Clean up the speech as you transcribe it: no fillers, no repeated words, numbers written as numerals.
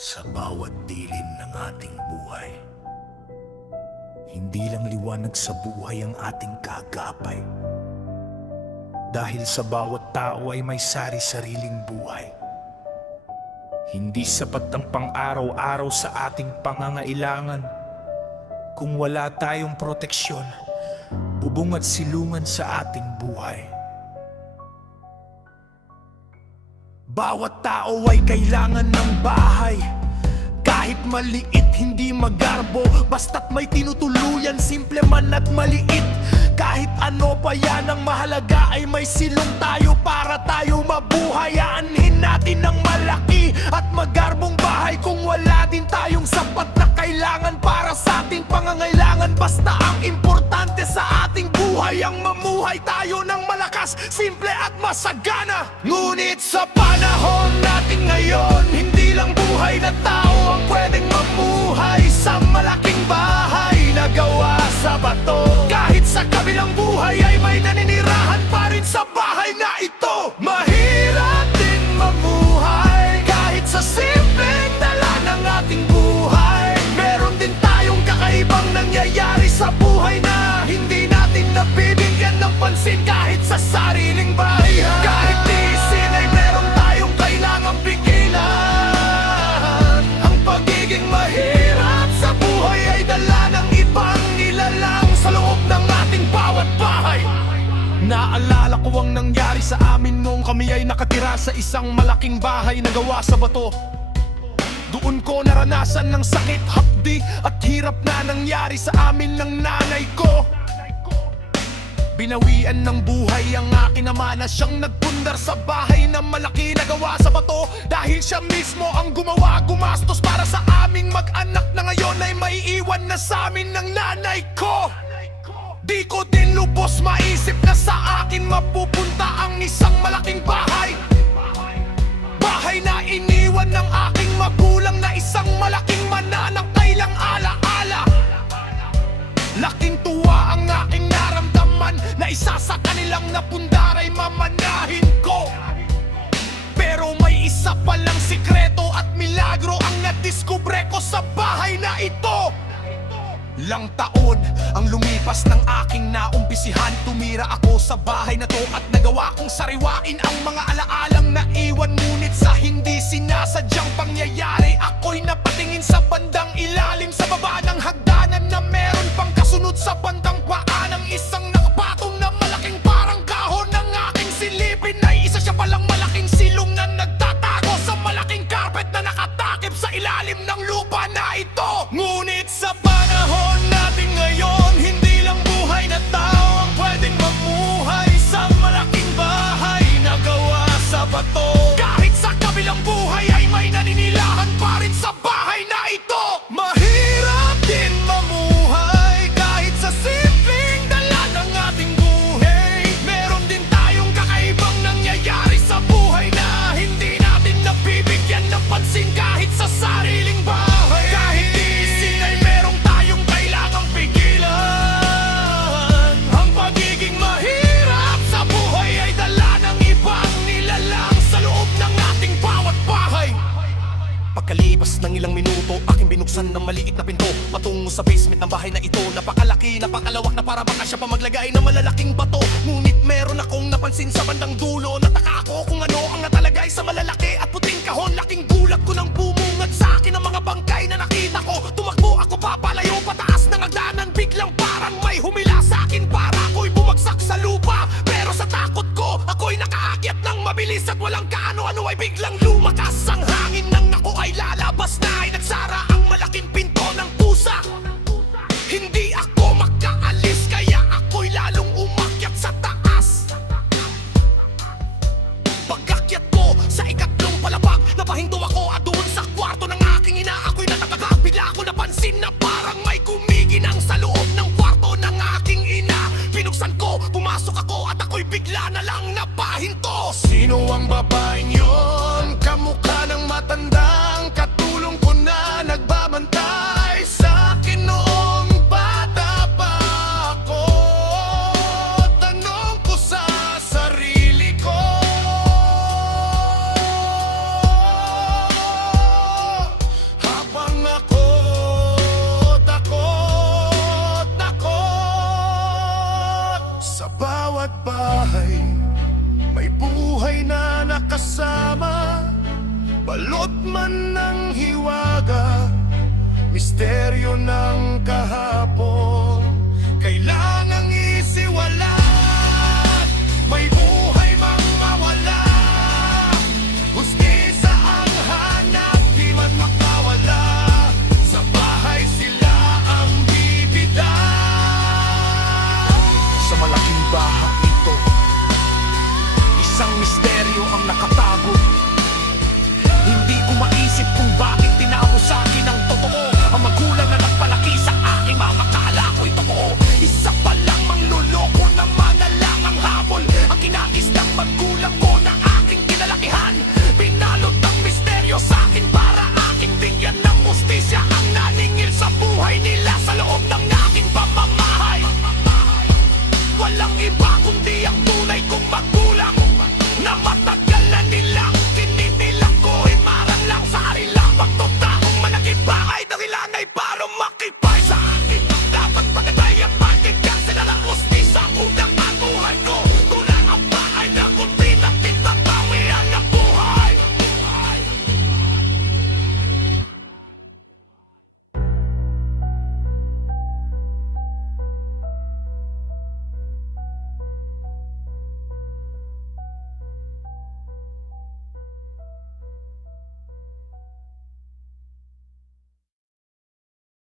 sa bawat dilim ng ating buhay. Hindi lang liwanag sa buhay ang ating kagapay. Dahil sa bawat tao ay may sari-sariling buhay. Hindi sapat ang pang-araw-araw sa ating pangangailangan kung wala tayong proteksyon, bubong at silungan sa ating buhay. Bawat tao ay kailangan ng bahay. Kahit maliit, hindi magarbo, basta't may tinutuluyan, simple man at maliit. Kahit ano pa yan, ang mahalaga ay may silong tayo para tayo mabuhay. Aanhin natin ng malaki at magarbong bahay kung wala din tayong sapat na kailangan para sa ating pangangailangan. Basta ang importante sa ating buhay ang mamuhay tayo ng malakas, simple at masagana. Ngunit sa panahon natin ngayon, hindi lang buhay na tao ang pwedeng mamuhay sa malaking bahay na gawa sa bato. Kahit sa kabilang buhay ay may naninirahan pa rin sa bahay na ito. Mahirap din mamuhay kahit sa simpleng dala ng ating buhay. Meron din tayong kakaibang nangyayari sa buhay na hindi natin nabibigyan ng pansin kahit sa sariling bahay. Kahit tiisin ay meron tayong kailangang pigilan. Ang pagiging mahirap sa buhay ay dala ng ibang nilalang sa loob ng ating bawat bahay. Naalala ko ang nangyari sa amin nung kami ay nakatira sa isang malaking bahay na gawa sa bato. Doon ko naranasan ng sakit, hapdi at hirap na nangyari sa amin ng nanay ko. Binawian ng buhay ang aking ama na siyang nagpundar sa bahay na malaki na gawa sa bato. Dahil siya mismo ang gumawa, gumastos para sa aming mag-anak na ngayon ay maiiwan na sa amin ng nanay ko. Di ko din lubos maisip na sa akin mapupunta ang isang malaking bahay. Bahay na iniwan ng aking magulang na isang malaking mananangkailang alaala. Laking tuwa ang aking naramdaman na isa sa kanilang napundar ay mamanahin ko. Pero may isa palang sikreto at milagro ang nadiskubre ko sa bahay na ito. Lang taon ang lumipas ng aking naumpisihan, tumira ako sa bahay na to at nagawa kong sariwain ang mga alaalang naiwan. Ngunit sa hindi sinasadyang pangyayari, ako'y napatingin sa bandang ilalim sa baba ng hagdanan na meron pang kasunod sa bandang paa ng isang nakapatong na malaking parang kahon ng aking silipin ay isa siya palang malaking silong na nagtatago sa malaking carpet na nakatakip sa ilalim ng lupa na ito. Ngunit sa panahon natin ngayon, hindi lang buhay na tao ang pwedeng mamuhay sa malaking bahay na gawa sa bato. Kahit sa kabilang buhay ay may naninilahan pa rin sa bahay na ito. Mahirap din mamuhay kahit sa simpleng dala ng ating buhay. Meron din tayong kakaibang nangyayari sa buhay na hindi natin nabibigyan ng pansin kahit sa sariling bahay. Kahit tiisin ay merong tayong kailangang pigilan. Ang pagiging mahirap sa buhay ay dala ng ibang nilalang sa loob ng ating bawat bahay. Pagkalipas ng ilang minuto, aking binuksan ng maliit na pinto patungo sa basement ng bahay na ito. Napakalaki, napakalawak na para baka siya pa maglagay ng malalaking bato. Ngunit meron akong napansin sa bandang dulo. Nataka ako kung ano ang natalagay sa malalaki at puting kahon. Laking gulat ko nang bumungad sa akin ang mga bangkay na nakita ko. Tumakbo ako papalayo pataas ng hagdanan. Biglang parang may humila sa akin para ako'y bumagsak sa lupa. Pero sa takot ko, ako'y nakaakyat ng mabilis at walang kaano-ano ay biglang lumakas ang hangin. Nang ako ay lalabas na ay nagsara ang malaking pinto ng pusa. Hindi ako makaalis kaya ako'y lalong umakyat sa taas. Pag-akyat ko sa ikatlong palapag, napahinto ako at doon sa kwarto ng aking ina ako'y natataga. Bigla ako napansin na parang may kumikinang sa loob ng kwarto ng aking ina. Binuksan ko, pumasok ako at ako'y bigla na lang napahinto. Sino ang babaeng yun?